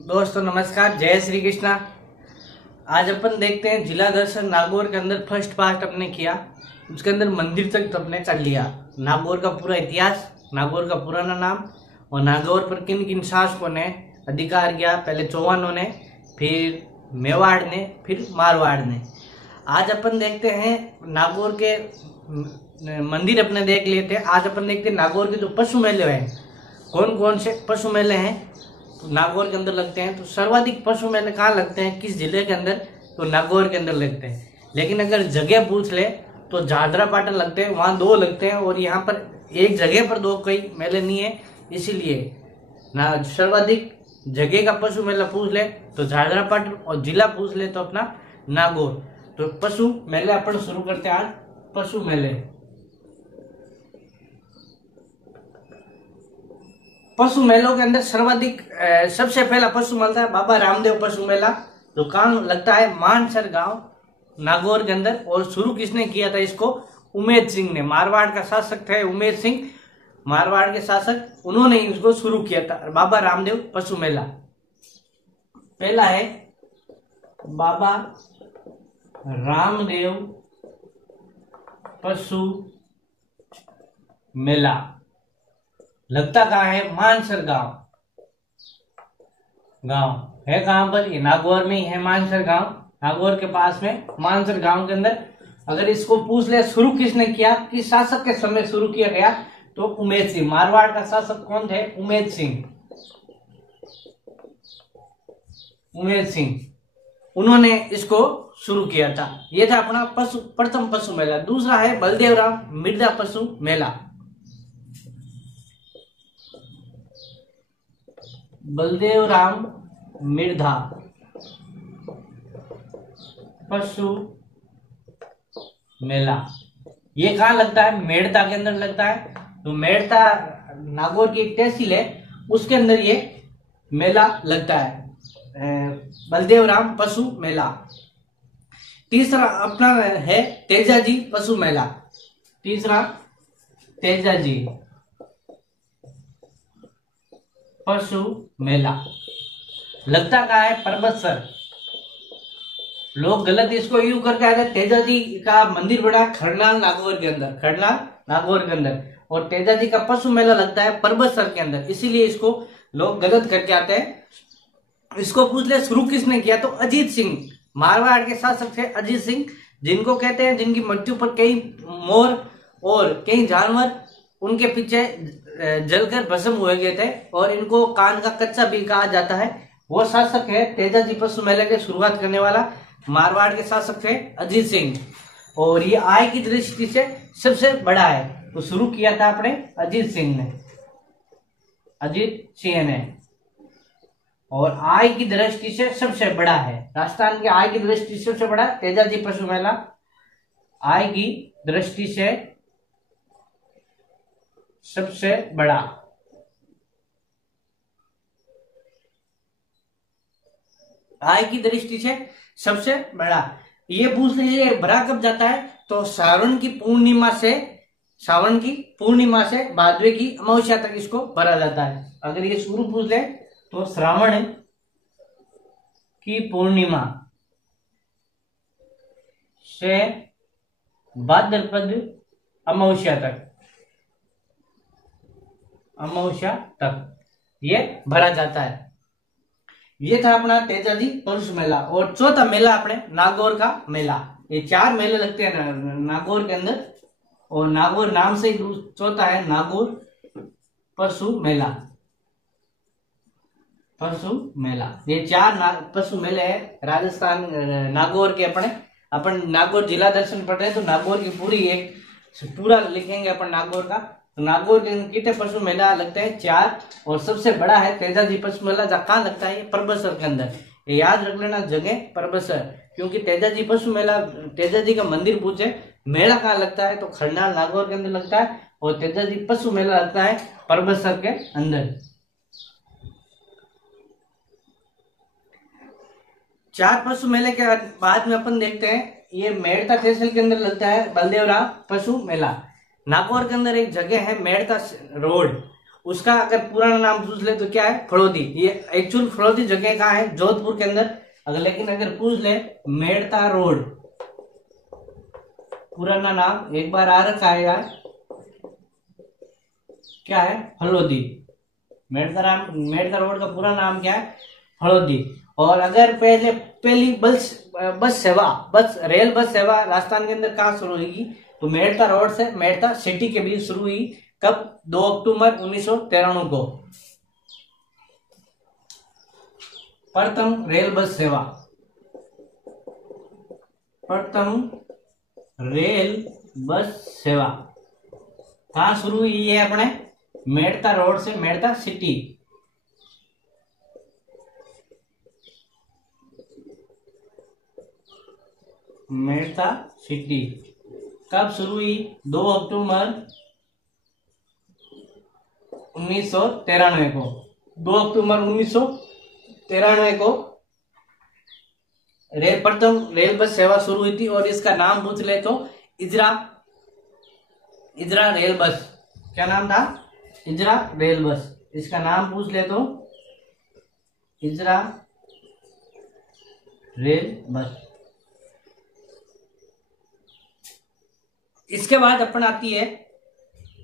दोस्तों नमस्कार, जय श्री कृष्णा। आज अपन देखते हैं जिला दर्शन नागौर के अंदर फर्स्ट पार्ट अपने किया, उसके अंदर मंदिर तक अपने कर लिया। नागौर का पूरा इतिहास, नागौर का पुराना नाम और नागौर पर किन किन शासकों ने अधिकार किया। पहले चौहानों ने, फिर मेवाड़ ने, फिर मारवाड़ ने। आज अपन देखते हैं नागौर के मंदिर अपने देख लेते हैं। आज अपन देखते हैं नागौर के जो पशु मेले हैं, कौन कौन से पशु मेले हैं नागौर के अंदर लगते हैं। तो सर्वाधिक पशु मेले कहाँ लगते हैं, किस जिले के अंदर, तो नागौर के अंदर लगते हैं। लेकिन अगर जगह पूछ ले तो झादरा पाटन लगते हैं, वहाँ 2 लगते हैं और यहाँ पर एक जगह पर 2 कई मेले नहीं है। इसीलिए ना सर्वाधिक जगह का पशु मेला पूछ ले तो झादरा पाटन और जिला पूछ ले तो अपना नागौर। तो पशु मेले अपन शुरू करते हैं। आज पशु मेले, पशु मेलों के अंदर सर्वाधिक सबसे पहला पशु मेला है बाबा रामदेव पशु मेला, जो कहाँ लगता है, मानसर गांव नागौर के अंदर। और शुरू किसने किया था इसको, उमेद सिंह ने। मारवाड़ का शासक थे उमेद सिंह, मारवाड़ के शासक, उन्होंने इसको शुरू किया था बाबा रामदेव पशु मेला। पहला है बाबा रामदेव पशु मेला, लगता कहाँ है, मानसर गांव है। कहां पर, ये नागौर में ही है मानसर गांव, नागौर के पास में मानसर गांव के अंदर। अगर इसको पूछ ले शुरू किसने किया, किस शासक के समय शुरू किया गया, तो उमेद सिंह। मारवाड़ का शासक कौन थे, उमेद सिंह, उन्होंने इसको शुरू किया था। यह था अपना प्रथम पशु मेला। दूसरा है बलदेव राम मिर्धा पशु मेला। बलदेव राम मिर्धा पशु मेला, ये कहाँ लगता है, मेड़ता के अंदर लगता है। तो मेड़ता नागौर की एक तहसील है, उसके अंदर ये मेला लगता है, बलदेव राम पशु मेला। तीसरा अपना है तेजाजी पशु मेला। तीसरा तेजाजी पशु मेला, लगता कहाँ है, परबतसर। लोग गलत इसको यूं करके आते हैं। तेजाजी का मंदिर बड़ा खरनाल नागौर के अंदर, खरनाल नागौर के अंदर, और तेजाजी का पशु मेला लगता है परबतसर के अंदर। इसीलिए इसको लोग गलत करके आते हैं। इसको पूछ ले शुरू किसने किया, तो अजीत सिंह, मारवाड़ के शासक थे अजीत सिंह, जिनको कहते हैं जिनकी मृत्यु पर कई मोर और कई जानवर उनके पीछे जलकर भस्म हुए गए थे, और इनको कान का कच्चा भी कहा जाता है। वो शासक है तेजाजी पशु मेले के शुरुआत करने वाला, मारवाड़ के शासक थे अजीत सिंह। और ये आय की दृष्टि से सबसे बड़ा है, तो शुरू किया था अपने अजीत सिंह ने। और आय की दृष्टि से सबसे बड़ा है, राजस्थान की आय की दृष्टि से सबसे बड़ा तेजाजी पशु मेला। आय की दृष्टि से सबसे बड़ा, आय की दृष्टि से सबसे बड़ा। ये पूछ लीजिए भरा कब जाता है, तो सावन की पूर्णिमा से भादवे की अमावस्या तक इसको भरा जाता है। अगर ये शुरू पूछ ले तो श्रावण की पूर्णिमा से भाद्रपद अमावस्या तक ये भरा जाता है। ये था अपना तेजाजी पशु मेला। और चौथा मेला अपने नागौर का मेला। ये 4 मेले लगते हैं नागौर के अंदर, और नागौर नाम से चौथा है नागौर पशु मेला। ये 4 पशु मेले है राजस्थान नागौर के। अपन नागौर जिला दर्शन पढ़ रहे हैं, तो नागौर की पूरा लिखेंगे अपन नागौर का। तो नागौर के कितने पशु मेला लगते हैं, 4, और सबसे बड़ा है तेजाजी पशु मेला। कहाँ लगता है, ये परबतसर के अंदर। ये याद रख लेना जगह, परबतसर, क्योंकि तेजाजी पशु मेला, तेजाजी का मंदिर पूछे, मेला कहाँ लगता है, तो खरनाल नागौर के अंदर लगता है, और तेजाजी पशु मेला लगता है परबतसर के अंदर। 4 पशु मेले के बाद में अपन देखते हैं, ये मेड़ता तहसील के अंदर लगता है बलदेव राम पशु मेला। नागौर के अंदर एक जगह है मेड़ता रोड, उसका अगर पुराना नाम पूछ ले तो क्या है, फड़ौदी। ये एक्चुअल फड़ौदी जगह कहाँ है, जोधपुर के अंदर। लेकिन अगर पूछ ले मेड़ता रोड, पुराना नाम एक बार आ रखा है यार, क्या है, फड़ौदी। मेड़ता रोड का पूरा नाम क्या है, फड़ौदी। और अगर पहली बस सेवा, रेल बस सेवा राजस्थान के अंदर कहाँ शुरू हुई, तो मेड़ता रोड से मेड़ता सिटी के बीच शुरू हुई। कब, 2 अक्टूबर 1993 को प्रथम रेल बस सेवा, प्रथम रेल बस सेवा कहाँ शुरू हुई है, अपने मेड़ता रोड से मेड़ता सिटी। मेड़ता सिटी कब शुरू हुई, 2 अक्टूबर 1993 को। 2 अक्टूबर 1993 को प्रथम रेल बस सेवा शुरू हुई थी। और इसका नाम पूछ ले तो इजरा रेल बस। क्या नाम था, इजरा रेल बस। इसका नाम पूछ ले तो इजरा रेल बस। इसके बाद अपन आती है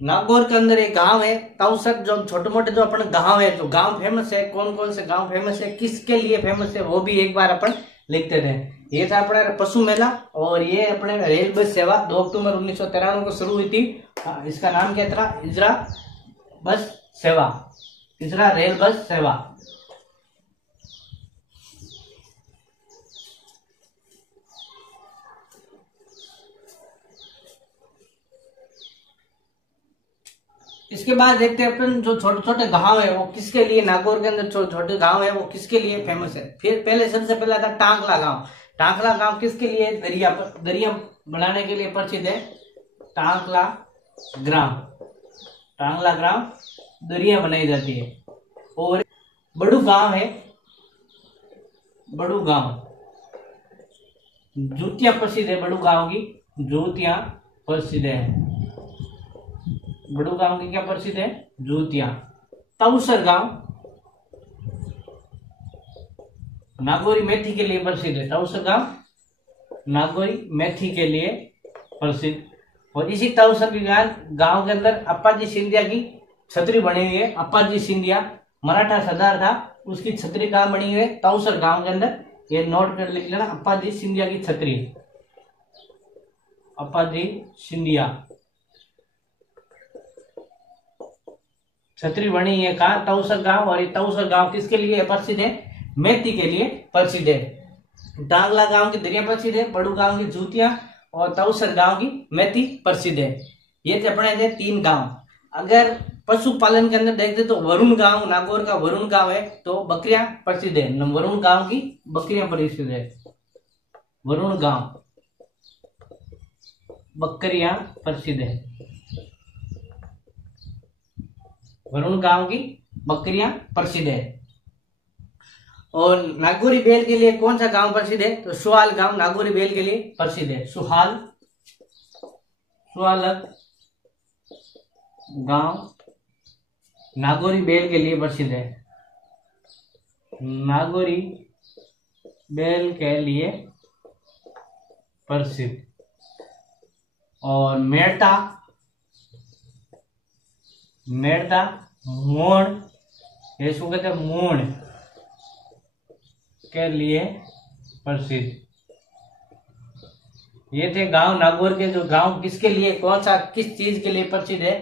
नागौर के अंदर एक गांव है ताउसर। जो छोटे मोटे जो अपन गांव है, जो गांव फेमस है, कौन कौन से गांव फेमस है, किसके लिए फेमस है, वो भी एक बार अपन लिखते थे। ये था अपना पशु मेला, और ये अपने रेल बस सेवा 2 अक्टूबर 1993 को शुरू हुई थी। इसका नाम क्या था, इजरा बस सेवा, इजरा रेल बस सेवा। इसके बाद देखते हैं अपन जो छोटे छोटे गांव है वो किसके लिए, नागौर के अंदर छोटे छोटे गांव है वो किसके लिए फेमस है। फिर पहले सबसे पहला था टांकला गांव। टांकला गांव किसके लिए, दरिया बनाने के लिए प्रसिद्ध है। टांकला ग्राम दरिया बनाई जाती है। और बड़ू गांव है, बड़ू गांव जूतियां प्रसिद्ध है, बड़ू गांव की जूतियां प्रसिद्ध है। बड़ू गांव की क्या प्रसिद्ध है, जूतियां। ताउसर गांव नागौरी मेथी के लिए प्रसिद्ध है। ताउसर गांव नागौरी मेथी के लिए प्रसिद्ध। और इसी ताउसर गांव के अंदर अप्पाजी सिंधिया की छतरी बनी हुई है। अप्पाजी सिंधिया मराठा सरदार था, उसकी छतरी कहाँ बनी हुई है, ताउसर गांव के अंदर। ये नोट कर लिख लेना, अप्पाजी सिंधिया की छतरी, अप्पाजी सिंधिया छतरी बनी है कहा, ताउसर गांव। और ये ताउसर गांव किसके लिए प्रसिद्ध है, मेथी के लिए प्रसिद्ध है। टांगला गांव की दरिया प्रसिद्ध है, बड़ू गांव की जूतियां, और ताउसर गांव की मेथी प्रसिद्ध है। ये थे अपने थे 3 गांव। अगर पशुपालन के अंदर देखते तो वरुण गांव, नागौर का वरुण गांव है तो बकरियां प्रसिद्ध है। वरुण गांव की बकरियां प्रसिद्ध है। वरुण गांव बकरियां प्रसिद्ध है। वरुण गांव की बकरियां प्रसिद्ध है। और नागौरी बेल के लिए कौन सा गांव प्रसिद्ध है, तो सुहाल गांव नागौरी बेल के लिए प्रसिद्ध है। सुहाल गांव नागौरी बेल के लिए प्रसिद्ध है। नागौरी बेल के लिए प्रसिद्ध। और मेड़ता मोड़, ये इसको कहते हैं मोड़ के लिए प्रसिद्ध। ये थे गांव नागौर के। जो गांव किसके लिए, कौन सा किस चीज के लिए प्रसिद्ध है,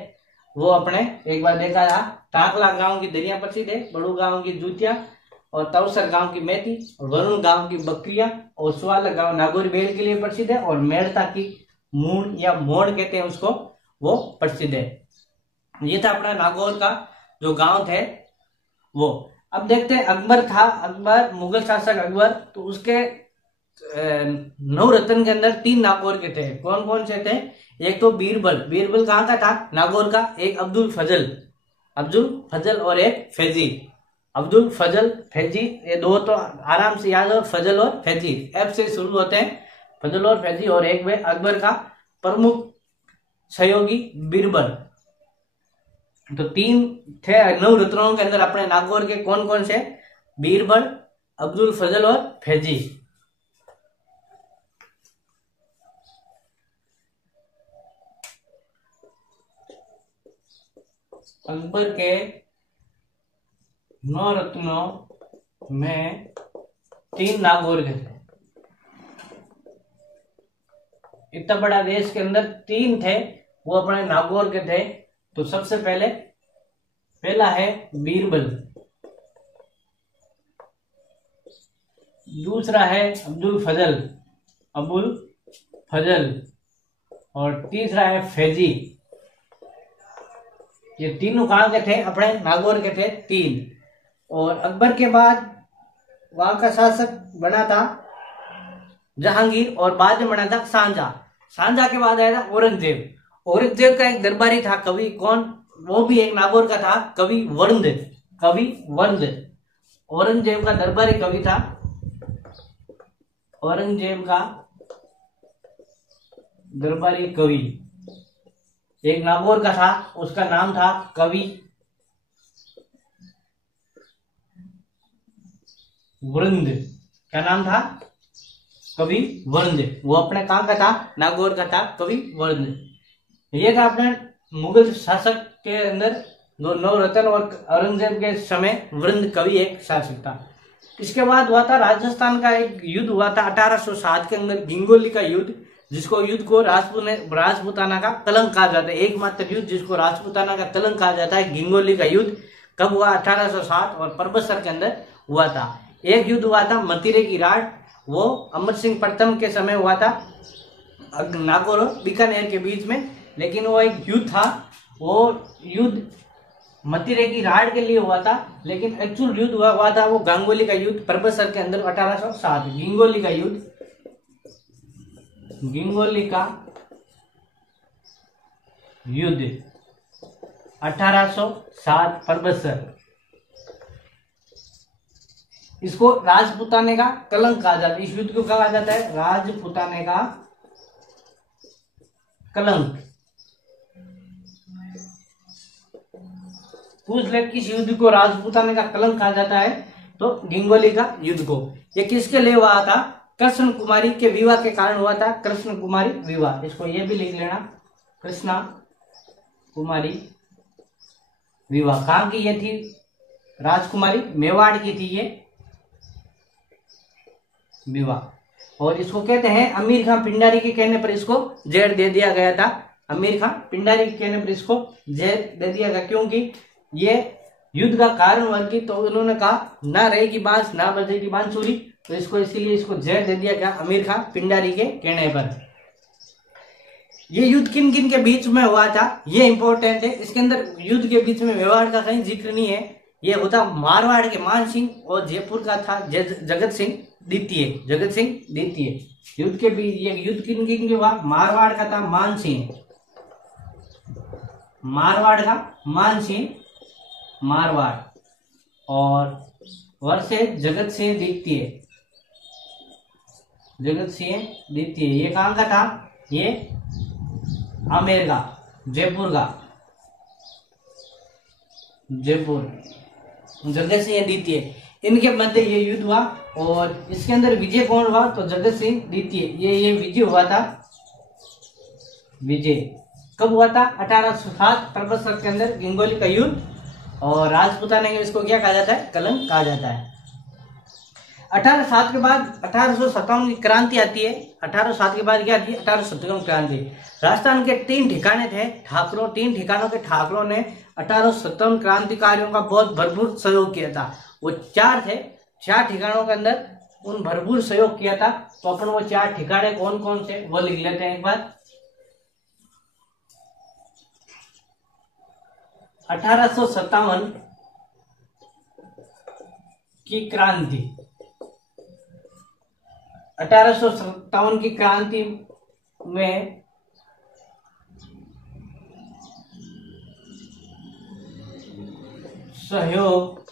वो अपने एक बार देखा था। टाकला गांव की दरिया प्रसिद्ध है, बड़ू गांव की जूतियां, और ताउसर गांव की मेथी, और वरुण गांव की बकरियां, और सुवाला गांव नागौरी बेल के लिए प्रसिद्ध है। और मेड़ता की मूण या मोड़ कहते हैं उसको, वो प्रसिद्ध है। ये था अपना नागौर का जो गांव थे वो। अब देखते हैं अकबर मुगल शासक अकबर, तो उसके 9 रत्न के अंदर 3 नागौर के थे। कौन कौन से थे, एक तो बीरबल कहाँ का था, नागौर का। एक अब्दुल फजल और एक फैजी। अब्दुल फजल फैजी, ये 2 तो आराम से याद हो, फजल और फैजी एफ से शुरू होते हैं, फजल और फैजी। और एक वे अकबर का प्रमुख सहयोगी बीरबल। तो 3 थे नवरत्नों के अंदर अपने नागौर के कौन कौन से? बीरबल, अब्दुल फजल और फैजी। अकबर के 9 रत्नों में 3 नागौर के थे। इतना बड़ा देश के अंदर 3 थे, वो अपने नागौर के थे। तो सबसे पहला है बीरबल, दूसरा है अबुल फजल और तीसरा है फैजी। ये तीनों कहाँ के थे? अपने नागौर के थे 3। और अकबर के बाद वहां का शासक बना था जहांगीर और बाद में बना था शाहजहां। शाहजहां के बाद आया था औरंगजेब का एक दरबारी था कवि, कौन? वो भी एक नागौर का था, कवि वंद। औरंगजेब का दरबारी कवि था, औरंगजेब का दरबारी कवि एक नागौर का था, उसका नाम था कवि वृंद। क्या नाम था? कवि वृंद। वो अपने कहां का था? नागौर का था, कवि वृंद। ये था अपने मुगल शासक के अंदर 2 नवरत्न, और औरंगजेब के समय वृंद कवि एक शासक था। इसके बाद हुआ था राजस्थान का एक युद्ध हुआ था 1807 के अंदर, गिंगोली का युद्ध, जिसको युद्ध को राजपूताना का कलंक कहा जाता है। एकमात्र युद्ध जिसको राजपूताना का कलंक कहा जाता है, गिंगोली का युद्ध कब हुआ? 1807 और परबतसर के अंदर हुआ था। एक युद्ध हुआ था मतीरे की राड, वो अमर सिंह प्रथम के समय हुआ था नागौर और बीकानेर के बीच में। लेकिन वो एक युद्ध था, वो युद्ध मतीरे की राड के लिए हुआ था, लेकिन एक्चुअल युद्ध हुआ था वो गांगुली का युद्ध परबतसर के अंदर 1807। गिंगोली का युद्ध, गिंगोली का युद्ध 1807 परबतसर। इसको राजपूताने का कलंक कहा जाता है। इस युद्ध को कहा जाता है राजपूताने का कलंक। पूछ ले किस युद्ध को राजपूताने का कलंक कहा जाता है, तो गिंगोली का युद्ध को। ये किसके लिए हुआ था? कृष्ण कुमारी के विवाह के कारण हुआ था, कृष्ण कुमारी विवाह। इसको ये भी लिख लेना, कृष्णा कुमारी विवाह। कहां की ये थी? राजकुमारी मेवाड़ की थी ये विवाह। और इसको कहते हैं अमीर खां पिंडारी के कहने पर इसको जेल दे दिया गया था। अमीर खां पिंडारी के कहने पर इसको जेल दे दिया गया, क्योंकि ये युद्ध का कारण हुआ कि तो उन्होंने कहा ना रहेगी बांस ना बजेगी बांसुरी, तो इसको इसीलिए इसको जेल दे दिया गया अमीर खां पिंडारी के कहने पर। ये युद्ध किन किन के बीच में हुआ था, ये इंपॉर्टेंट है। इसके अंदर युद्ध के बीच में मेवाड़ का कहीं जिक्र नहीं है। ये होता मारवाड़ के मान सिंह और जयपुर का था जगत सिंह द्वितीय। युद्ध के बीच ये युद्ध किन किन के हुआ? मारवाड़ का था मान सिंह, मारवाड़ का मान सिंह मारवाड़, और वर्षे जगत सिंह द्वितीय। ये कहां का था? ये आमेर का, जयपुर का, जगत सिंह द्वितीय। इनके मध्य ये युद्ध हुआ, और इसके अंदर विजय कौन हुआ? तो जगत सिंह द्वितीय। ये विजय हुआ था। विजय कब हुआ था? 1807 परबतसर के अंदर गिंगोली का युद्ध। और राजपूताना ने इसको क्या कहा जाता है? कलंक कहा जाता है। 1807 के बाद 1857 की क्रांति आती है। 1807 के बाद क्या आती है? 1857 क्रांति। राजस्थान के 3 ठिकाने थे ठाकुरों, 3 ठिकानों के ठाकुरों ने 1857 क्रांतिकारियों का बहुत भरपूर सहयोग किया था। वो 4 थे, 4 ठिकानों के अंदर उन भरपूर सहयोग किया था। तो अपन वो 4 ठिकाने कौन कौन से वो लिख लेते हैं एक बार। 1857 की क्रांति, 1857 की क्रांति में सहयोग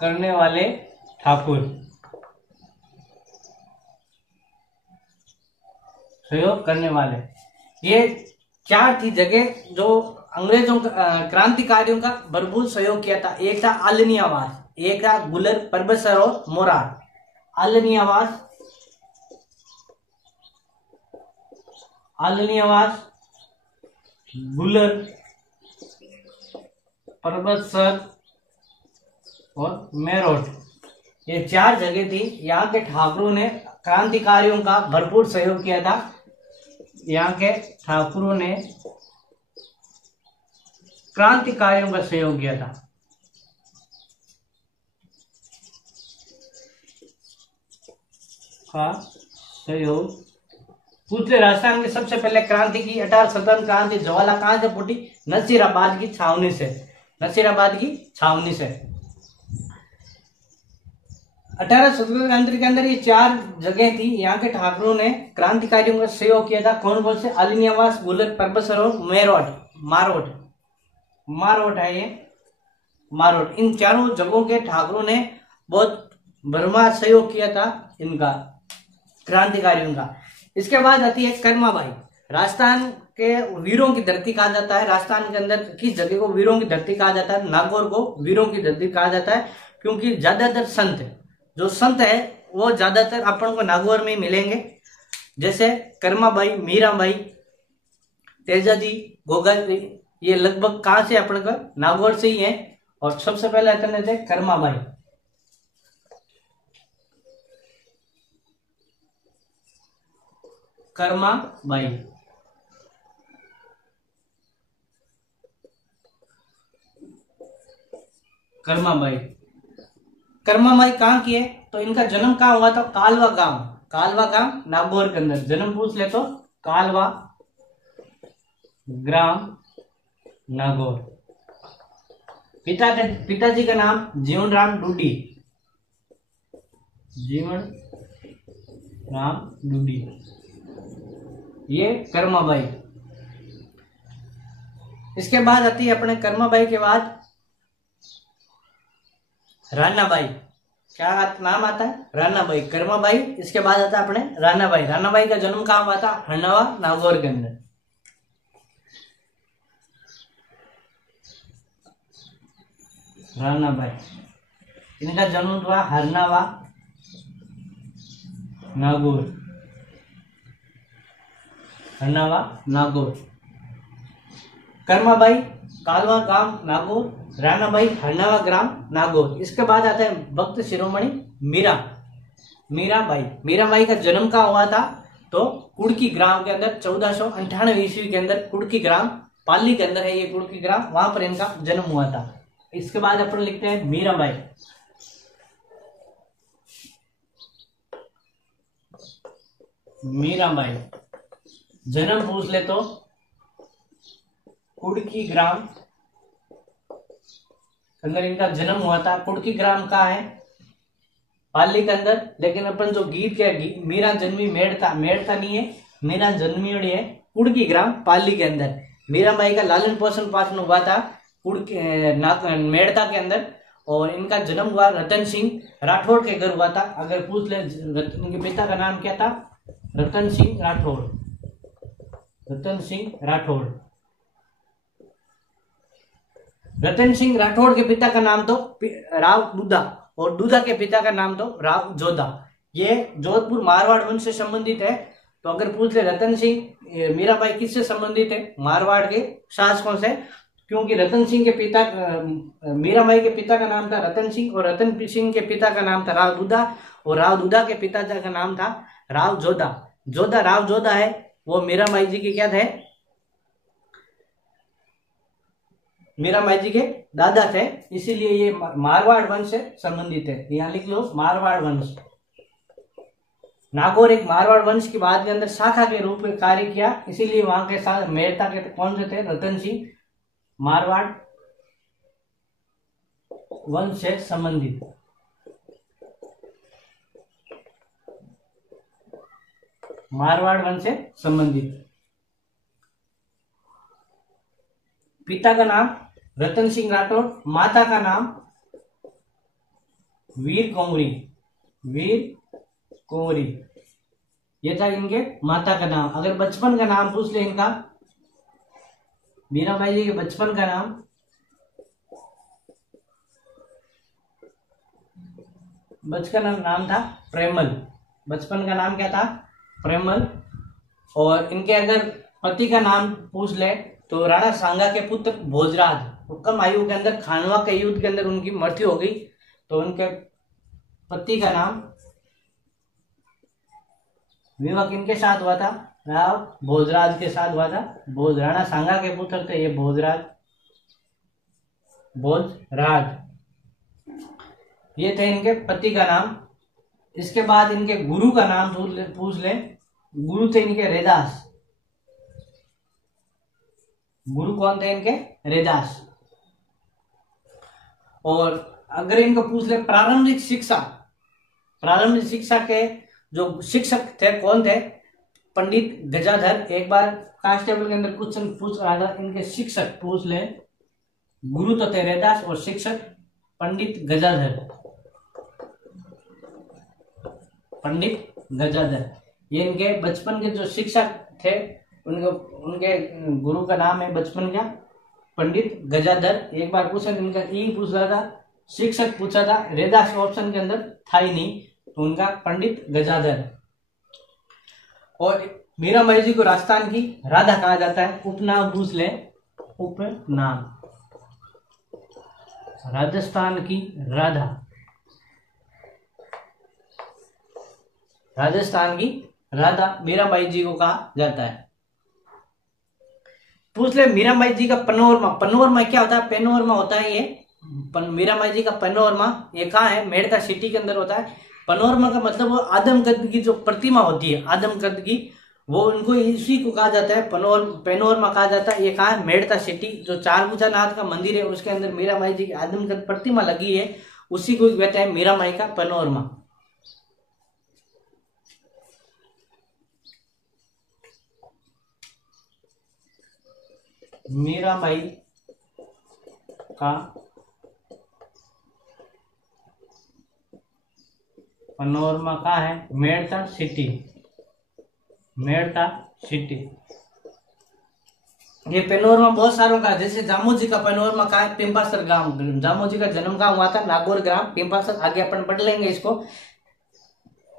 करने वाले ठाकुर, सहयोग करने वाले, ये चार थी जगह जो अंग्रेजों क्रांतिकारियों का भरपूर सहयोग किया था। एक था आलनी आवास, एक था गुलर पर्वत सरोवर मोरार। आलनी आवास, आलनी आवास, गुलर पर्वत सर और मेरठ, ये चार जगह थी। यहाँ के ठाकुरों ने क्रांतिकारियों का भरपूर सहयोग किया था। यहाँ के ठाकुरों ने क्रांतिकारियों का सहयोग किया था। का सहयोग पूछले राजस्थान की सबसे पहले क्रांति की 1857 क्रांति ज्वाला कहां से फूटी? नसीराबाद की छावनी से। नसीराबाद की छावनी से 1857 क्रांति के अंदर ये चार जगह थी। यहाँ के ठाकुरों ने क्रांतिकारियों का सहयोग किया था। कौन कौन से? आलनी आवास, गुलर पर्वत सरोवर, मेरठ, मारोट, मारोट है ये, मारोट। इन चारों जगहों के ठाकुरों ने बहुत भरपूर सहयोग किया था इनका, क्रांतिकारियों का। इसके बाद आती है कर्माबाई। राजस्थान के वीरों की धरती कहा जाता है। राजस्थान के अंदर किस जगह को वीरों की धरती कहा जाता है? नागौर को वीरों की धरती कहा जाता है, क्योंकि ज्यादातर संत, जो संत है वो ज्यादातर अपन को नागौर में ही मिलेंगे। जैसे कर्माबाई, मीराबाई, तेजाजी, गोगाजी, ये लगभग कहां से अपन का? नागौर से ही है। और सबसे पहले आते थे कर्माबाई। कर्माबाई, कर्माबाई, कर्माबाई कहाँ की है? तो इनका जन्म कहाँ हुआ था? कालवा गांव, कालवा गांव नागौर के अंदर। जन्म पूछ ले तो कालवा ग्राम नागौर। पिताजी का नाम जीवन राम डूडी, जीवन राम डूडी, ये कर्माबाई। इसके बाद आती है अपने कर्माबाई के बाद रानाबाई। क्या नाम आता है? रानाबाई, कर्माबाई। इसके बाद आता है अपने रानाबाई। रानाबाई का जन्म कहाँ हुआ था? हरनावा नागौर के अंदर। रानाबाई, इनका जन्म हुआ हरनावा नागौर, हरनावा नागौर। कर्माबाई कालवा गांव नागौर, रानाबाई हरनावा ग्राम नागौर। इसके बाद आता है भक्त शिरोमणि मीरा, मीराबाई। मीराबाई का जन्म कहाँ हुआ था? तो कुड़की ग्राम के अंदर 1498 ईस्वी के अंदर कुड़की ग्राम, पाली के अंदर है ये कुड़की ग्राम, वहां पर इनका जन्म हुआ था। इसके बाद अपन लिखते हैं मीराबाई। मीराबाई जन्म पूछ ले तो कुड़की ग्राम अंदर इनका जन्म हुआ था। कुड़की ग्राम कहाँ है? पाली के अंदर। लेकिन अपन जो गीत क्या मीरा जन्मी मेड़ता, मेड़ता नहीं है, मीरा जन्मी है कुड़की ग्राम पाली के अंदर। मीराबाई का लालन पोषण पालन हुआ था कुड़की मेड़ता के अंदर। और इनका जन्म हुआ रतन सिंह राठौड़ के घर हुआ था। अगर पूछ ले इनके पिता का नाम क्या था? रतन सिंह राठौड़, रतन सिंह राठौड़। रतन सिंह राठौड़ के पिता का नाम तो राव दूधा, और दूधा के पिता का नाम तो राव जोधा। ये जोधपुर मारवाड़ वंश से संबंधित है। तो अगर पूछ ले रतन सिंह मीराबाई किससे संबंधित है? मारवाड़ के शासकों से, क्योंकि रतन सिंह के पिता, मीराबाई के पिता का नाम था रतन सिंह, और रतन सिंह के पिता का नाम था राव दूधा, और राव दूधा के पिता का नाम था राव जोधा। जोधा, राव जोधा है वो मीराबाई जी के क्या थे? मीराबाई जी के दादा थे, इसीलिए ये मारवाड़ वंश से संबंधित है। यहाँ लिख लो मारवाड़ वंश। नागौर एक मारवाड़ वंश की बाद के अंदर शाखा के रूप में कार्य किया, इसीलिए वहां के साथ मेहता के कौन से थे? रतन सिंह, मारवाड़ वंश से संबंधित। मारवाड़ वंश से संबंधित। पिता का नाम रतन सिंह राठौड़, माता का नाम वीर कुंवरी, वीर कुंवरी, ये था इनके माता का नाम। अगर बचपन का नाम पूछ ले इनका मीराबाई जी के बचपन का नाम था प्रेमल। बचपन का नाम क्या था? प्रेमल। और इनके अगर पति का नाम पूछ ले तो राणा सांगा के पुत्र भोजराज। तो कम आयु के अंदर खानवा के युद्ध के अंदर उनकी मृत्यु हो गई। तो उनके पति का नाम विवाह किनके साथ हुआ था? राव भोजराज के साथ हुआ था। राणा सांगा के पुत्र थे ये भोजराज। ये थे इनके पति का नाम। इसके बाद इनके गुरु का नाम पूछ ले। गुरु थे इनके रैदास। गुरु कौन थे इनके? रैदास। और अगर इनको पूछ ले प्रारंभिक शिक्षा के जो शिक्षक थे कौन थे? पंडित गजाधर। एक बार कांस्टेबल के अंदर क्वेश्चन पूछ रहा था, इनके शिक्षक पूछ ले। गुरु तो थे रैदास और शिक्षक पंडित गजाधर। ये इनके बचपन के जो शिक्षक थे उनके गुरु का नाम है बचपन का पंडित गजाधर। एक बार क्वेश्चन इनका ई पूछ रहा था, शिक्षक पूछा था, रैदास ऑप्शन के अंदर था ही नहीं, तो उनका पंडित गजाधर। और मीराबाई जी को राजस्थान की राधा कहा जाता है। उपनाम पूछ ले। उपनाम राजस्थान की राधा। राजस्थान की राधा मीराबाई जी को कहा जाता है। पूछ ले मीराबाई जी का पैनोरमा। पैनोरमा क्या होता है? पैनोरमा होता है ये मीराबाई जी का पैनोरमा। ये कहाँ है? मेड़ता सिटी के अंदर होता है। पैनोरमा का मतलब वो आदम कद की जो प्रतिमा होती है, आदम कद की, वो उनको इसी को कहा जाता है पैनोरमा कहा जाता है। ये कहाँ है? मेड़ता सिटी। जो चारभुजा नाथ का मंदिर है उसके अंदर मीराबाई जी की आदम कद प्रतिमा लगी है, उसी को कहते हैं मीराबाई का पैनोरमा। मीराबाई का पैनोरमा कहाँ है? मेड़ता सिटी। ये पैनोरमा बहुत सारों का, जैसे जामोजी का पैनोरमा कहाँ है? पिंपासर ग्राम। जामोजी का जन्म कहाँ हुआ था? नागौर ग्राम पिंपासर। आगे अपन पढ़ लेंगे इसको,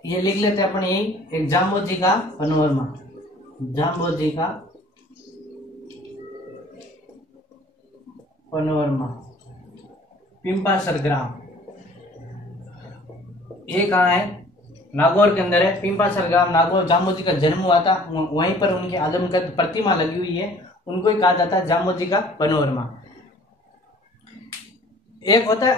ये लिख लेते हैं अपन यही। एक जामोजी का पैनोरमा, जामोजी का पैनोरमा पिंपासर ग्राम। ये कहाँ है? नागौर के अंदर है। पिंपासर ग्राम नागौर। जामोजी का जन्म हुआ था, वहीं पर उनकी आदमकद प्रतिमा लगी हुई है, उनको ही कहा जाता है जामोजी का पैनोरमा। एक होता है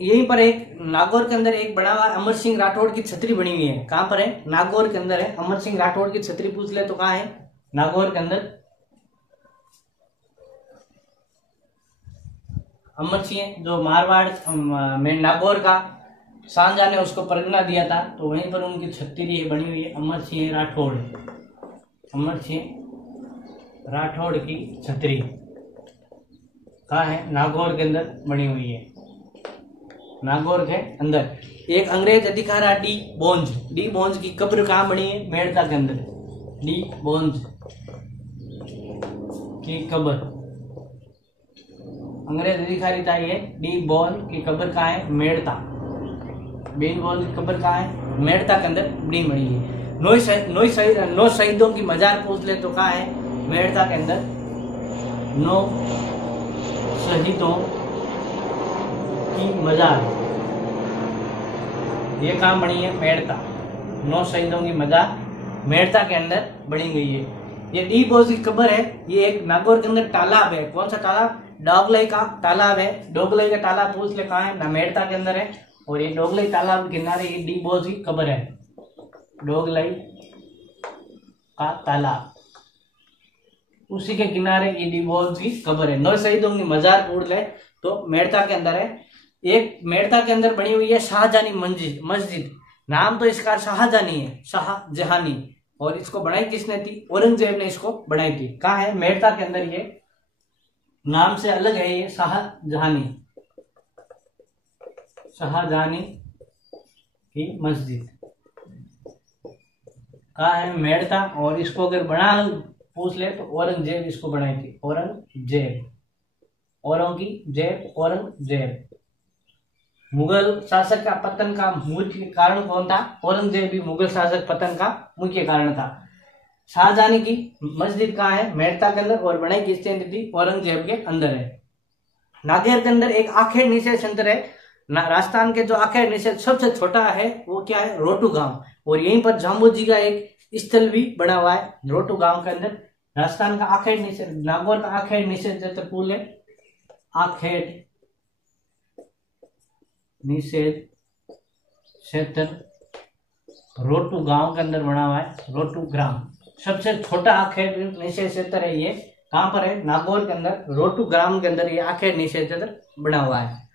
यहीं पर एक नागौर के अंदर एक बड़ा हुआ अमर सिंह राठौड़ की छतरी बनी हुई है। कहां पर है? नागौर के अंदर है। अमर सिंह राठौड़ की छतरी पूछ ले तो कहां है? नागौर के अंदर। अमर सिंह जो मारवाड़ में नागौर का सांजा ने उसको परगना दिया था, तो वहीं पर उनकी छतरी बनी हुई है। अमर सिंह राठौड़, अमर सिंह राठौड़ की छतरी कहाँ है? नागौर के अंदर बनी हुई है। नागौर के अंदर एक अंग्रेज अधिकारा डी बोंज की कब्र कहाँ बनी है? मेड़ता के अंदर। डी बोंज की कब्र, अंग्रेज अधिकारी था ये। डी बोन की कब्र कहाँ है? मेड़ता। बीन बोन की कब्र कहाँ है? मेड़ता के अंदर बनी हुई है। नौ शहीदों की मजार पूछ ले तो कहाँ है? मेड़ता के अंदर। 9 शहीदों की मजार, ये कहाँ बनी है? मेड़ता। 9 शहीदों की मजार मेड़ता के अंदर बनी गई है। ये डी बोज की कब्र है। ये एक नागौर के अंदर तालाब है। कौन सा तालाब? डोगलाई का तालाब है। डोगलाई का तालाब पूछ ले कहाँ है? ना मेड़ता के अंदर है। और ये डोगलाई तालाब के किनारे ये डी बोज की कब्र है। डोगलाई का तालाब, उसी के किनारे ये डी बोज की कब्र है। 9 शहीदों की मजार पूछ ले तो मेड़ता के अंदर है। एक मेड़ता के अंदर बनी हुई है शाहजहानी मस्जिद। नाम तो इसका शाहजहानी है, शाहजहानी। और इसको बनाई किसने थी? औरंगजेब ने इसको बनाई थी। कहाँ है? मेड़ता के अंदर। ये नाम से अलग है, ये शाहजहानी की मस्जिद कहाँ है? मेड़ता। और इसको अगर पूछ ले तो औरंगजेब इसको बनाई थी, औरंगजेब, औरंगजेब, औरंगजेब। मुगल शासक का पतन का मुख्य कारण कौन था? औरंगजेब भी मुगल शासक पतन का मुख्य कारण था। शाहजहां की मस्जिद कहाँ है? मेड़ता के अंदर, और बनाई किसने थी? औरंगजेब के अंदर है। नागौर के अंदर एक आखेड़ निषेध सेंटर है। राजस्थान के जो आखेड़ निषेध सबसे छोटा है वो क्या है? रोटू गांव। और यहीं पर जाम्बू जी का एक स्थल भी बना हुआ है रोटू गांव के अंदर। राजस्थान का आखेड़ निषेध, नागौर का आखेड़ निषेध क्षेत्र पुल है, आखेड़ निषेध क्षेत्र रोटू गांव के अंदर बना हुआ है, रोटू ग्राम। सबसे छोटा आखेड़ निषेध क्षेत्र है ये। कहां पर है? नागौर के अंदर, रोटू ग्राम के अंदर ये आखेड़ निषेध क्षेत्र बना हुआ है।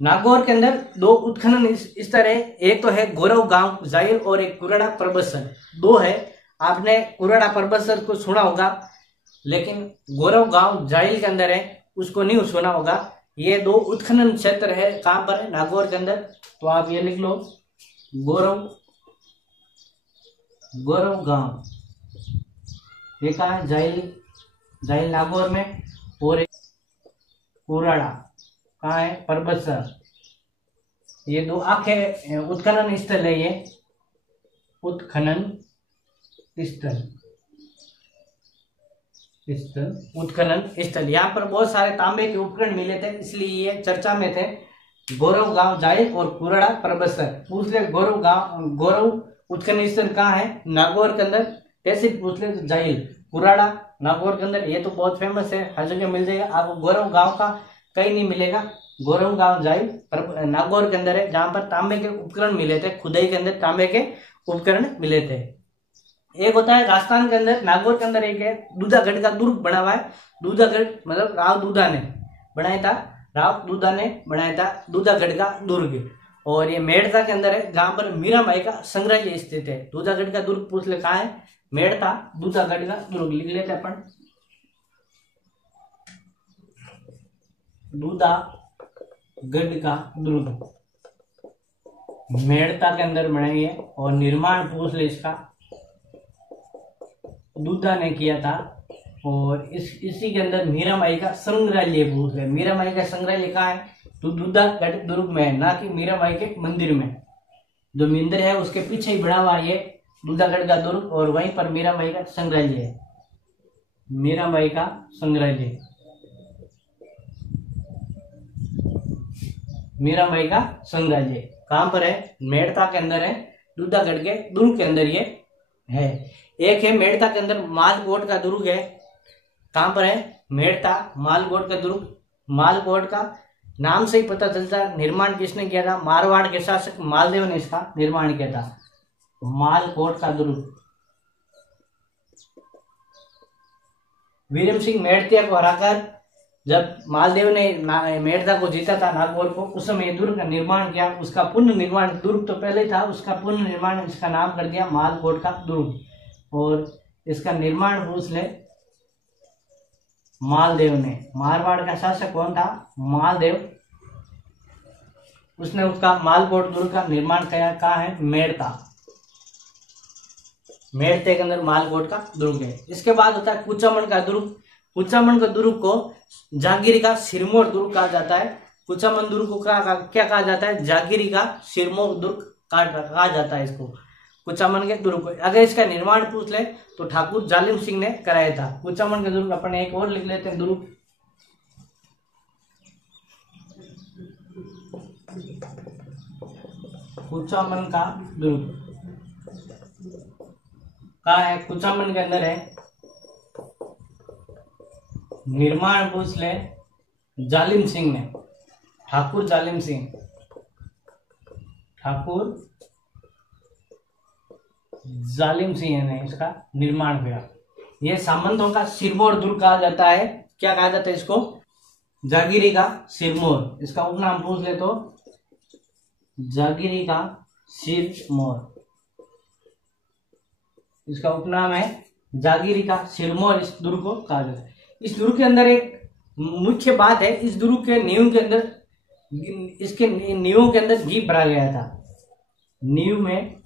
नागौर के अंदर दो उत्खनन स्थल है, एक तो है गौरव गांव जाइल और एक कुराड़ा परबतसर, दो है। आपने कुराड़ा परबतसर को सुना होगा, लेकिन गौरव गांव जाइल के अंदर है, उसको नहीं सुना होगा। ये दो उत्खनन क्षेत्र है, कहां पर है? नागौर के अंदर। तो आप ये लिख लो, गौरव गांव, ये कहा है? जाइल नागौर में। और कुराड़ा कहाँ है? परबतसर। ये दो आखे उत्खनन स्थल है, ये उत्खनन स्थल, उत्खनन स्थल। यहाँ पर बहुत सारे तांबे के उपकरण मिले थे, इसलिए ये चर्चा में थे। गौरव गांव जाइल और कुराड़ा परबतसर। पूछ ले गौरव उत्खनन स्थल कहाँ है? नागौर के अंदर। तहसील पूछ ले तो जाइल, कुराड़ा नागौर के अंदर। ये तो बहुत फेमस है, हर जगह मिल जाएगा आपको। गौरव गांव का कहीं नहीं मिलेगा। गौरव गांव जाइल नागौर के अंदर है, जहां पर तांबे के उपकरण मिले थे, खुदाई के अंदर तांबे के उपकरण मिले थे। एक होता है राजस्थान के अंदर, नागौर के अंदर एक है दूधागढ़ का दुर्ग बना हुआ है। दूधागढ़ मतलब राव दूधा ने बनाया था, दूधागढ़ का दुर्ग। और ये मेड़ता के अंदर है, जहां पर मीराबाई का संग्रहालय स्थित है। दूधागढ़ का दुर्ग पूछ ले कहाँ है? मेड़ता, दूधागढ़ का दुर्ग लिख लेते अपन, दूधागढ़ का दुर्ग मेड़ता के अंदर बनाई है। और निर्माण पूछ ले इसका, दूधा ने किया था। और इसी के अंदर मीराबाई का संग्रहालय पूछ ले, मीराबाई का संग्रहालय कहाँ है? तो दूधागढ़ दुर्ग में है, ना कि मीराबाई के मंदिर में। जो मंदिर है उसके पीछे ही बना हुआ ये दूधागढ़ का दुर्ग, और वहीं पर मीराबाई का संग्रहालय है, मीराबाई का संग्रहालय, मीराबाई का संग्रहालय कहां पर है? मेड़ता के अंदर है, दूधागढ़ के दुर्ग के अंदर ये है। एक है मेड़ता के अंदर मालकोट का दुर्ग है। कहां पर है? मेड़ता, मालकोट का दुर्ग। मालकोट का नाम से ही पता चलता है निर्माण किसने किया था? मारवाड़ के शासक मालदेव ने इसका निर्माण किया था। मालकोट का दुर्ग वीरम सिंह मेड़तिया को हराकर जब मालदेव ने मेड़ता को जीता था, नागौर को, उस समय दुर्ग का निर्माण किया। उसका पुनर्निर्माण, दुर्ग तो पहले था, उसका पुनर्निर्माण इसका नाम कर दिया मालकोट का दुर्ग। और इसका निर्माण पूछ ले मालदेव ने। मारवाड़ का शासक कौन था? मालदेव। उसने उसका मालकोट दुर्ग का निर्माण किया। कहाँ है? मेड़ता, मेड़ते के अंदर मालकोट का दुर्ग है। इसके बाद होता है कुचामन का दुर्ग। कुचामन का दुर्ग को जागीरी का सिरमौर दुर्ग कहा जाता है। कुचामन दुर्ग को क्या कहा जाता है? जागीरी का सिरमौर दुर्ग कहा जाता है इसको, कुचामन के दुर्ग को। अगर इसका निर्माण पूछ ले तो ठाकुर जालिम सिंह ने कराया था। कुचामन का दुर्ग अपन एक और लिख लेते हैं, दुर्ग कुचामन का दुर्ग कहाँ है? कुचामन के अंदर है। निर्माण पूछ ले जालिम सिंह ने, ठाकुर जालिम सिंह, ठाकुर जालिम सिंह ने इसका निर्माण किया। यह सामंतों का सिरमौर दुर्ग कहा जाता है। क्या कहा जाता है इसको? जागीरी का सिरमौर। इसका उपनाम पूछ ले तो जागीरी का सिरमौर, इसका उपनाम है जागीरी का सिरमौर। इस दुर्ग को कहा जाता है। इस दुर्ग के अंदर एक मुख्य बात है, इस दुर्ग के नींव के अंदर, इसके नींवों के अंदर घी भरा गया था। नींव में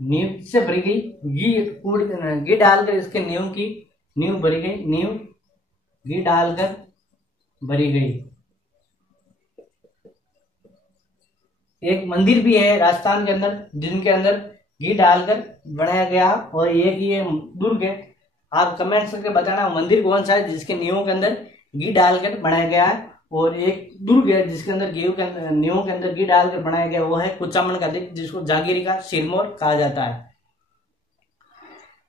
नींव से भरी गई, घी डालकर इसके नींव भरी गई, नींव घी डालकर भरी गई। एक मंदिर भी है राजस्थान के अंदर जिनके अंदर घी डालकर बनाया गया, और एक ये दुर्ग है। आप कमेंट्स करके बताना मंदिर कौन सा है जिसके नींवों के अंदर घी डालकर बनाया गया है, और एक दुर्ग है जिसके अंदर नींवों के अंदर घी डालकर बनाया गया, वो है कुचामन का दिख, जिसको जागीरी का सिरमौर कहा जाता है।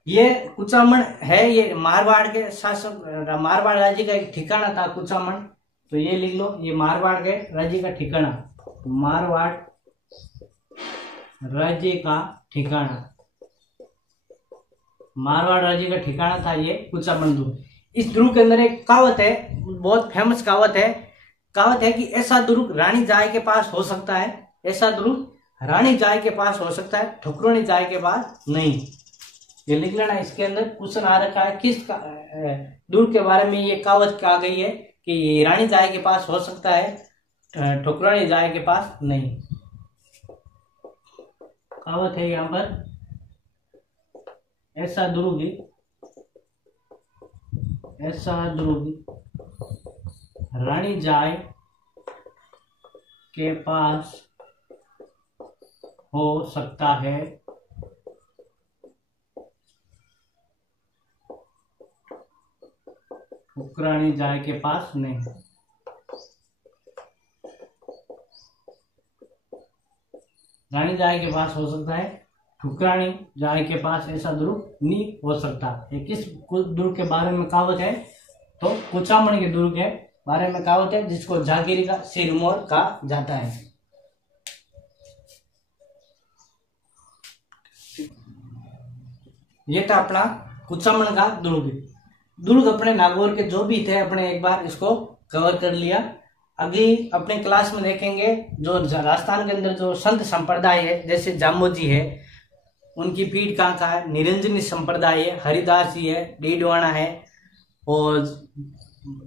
ये कुचामन है, ये मारवाड़ के शासक, मारवाड़ राज्य का एक ठिकाना था कुचामन। तो ये लिख लो, ये मारवाड़ के राज्य का ठिकाना, मारवाड़ राज्य का ठिकाना, मारवाड़ राज्य का ठिकाना था ये कुचामन दुर्ग। इस दुर्ग के अंदर एक कहावत है, बहुत फेमस कहावत है कि ऐसा दुर्ग रानी जाय के पास हो सकता है, ऐसा दुर्ग रानी जाय के पास हो सकता है, ठकुरानी जाय के पास नहीं। ये लिख लेना, इसके अंदर क्वेश्चन आ रखा है किस दुर्ग के बारे में ये कहावत कहा गई है कि ये रानी जाय के पास हो सकता है, ठकुरानी जाय के पास नहीं। कहावत है यहाँ पर, ऐसा दुर्ग रानी जाय के पास हो सकता है, ठकुरानी जाय के पास नहीं। रानी जाय के पास हो सकता है, ठुकरानी जाय के पास ऐसा दुर्ग नहीं हो सकता। ये किस दुर्ग के बारे में कहावत है? तो कुचामन के दुर्ग के बारे में कहावत है, जिसको जागीरी का सिरमौर कहा जाता है। ये था अपना कुचामन का दुर्ग अपने नागौर के जो भी थे अपने एक बार इसको कवर कर लिया। अगली अपने क्लास में देखेंगे जो राजस्थान के अंदर जो संत संप्रदाय है, जैसे जामोजी है, उनकी पीठ कहाँ है, निरंजनी संप्रदाय है, हरिदास जी है, डीडवाना है, और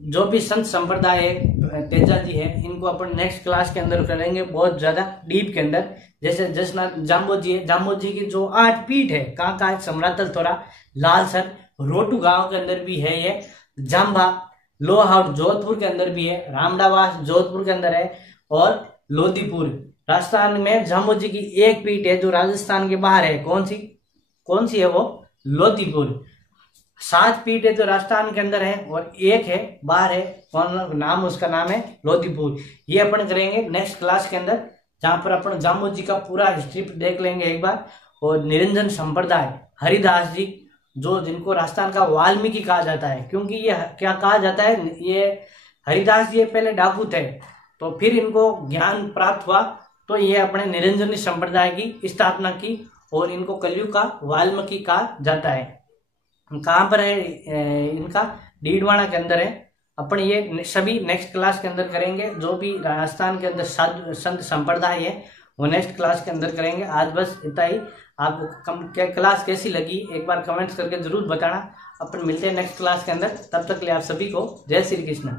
जो भी संत संप्रदाय है, तेजा जी है, इनको अपन नेक्स्ट क्लास के अंदर करेंगे बहुत ज्यादा डीप के अंदर। जैसे जसनाथ जाम्बोजी है, जाम्बोजी की जो 8 पीठ है, कहाँ है, समरातल थोड़ा, लालसर, रोटू गांव के अंदर भी है ये, जाम्बा, लोहाउट जोधपुर के अंदर भी है, रामडावास जोधपुर के अंदर है, और लोधीपुर। राजस्थान में जाम्बोजी की एक पीठ है जो राजस्थान के बाहर है, कौन सी है वो? लोधीपुर। 7 पीठ है जो राजस्थान के अंदर है और एक है बाहर है, कौन नाम? उसका नाम है लोधीपुर। ये अपन करेंगे नेक्स्ट क्लास के अंदर, जहां पर अपन जाम्बोजी का पूरा हिस्ट्री देख लेंगे एक बार। और निरंजन संप्रदाय, हरिदास जी, जो जिनको राजस्थान का वाल्मीकि कहा जाता है, क्योंकि ये क्या कहा जाता है, ये हरिदास जी पहले डाकू थे, तो फिर इनको ज्ञान प्राप्त हुआ, तो ये अपने निरंजनी संप्रदाय की स्थापना की, और इनको कलयुग का वाल्मीकि कहा जाता है। कहाँ पर है इनका? डीडवाना के अंदर है। अपन ये सभी नेक्स्ट क्लास के अंदर करेंगे, जो भी राजस्थान के अंदर संत संप्रदाय है वो नेक्स्ट क्लास के अंदर करेंगे। आज बस इतना ही। आपको क्लास कैसी लगी एक बार कमेंट्स करके जरूर बताना। अपन मिलते हैं नेक्स्ट क्लास के अंदर, तब तक के लिए आप सभी को जय श्री कृष्ण।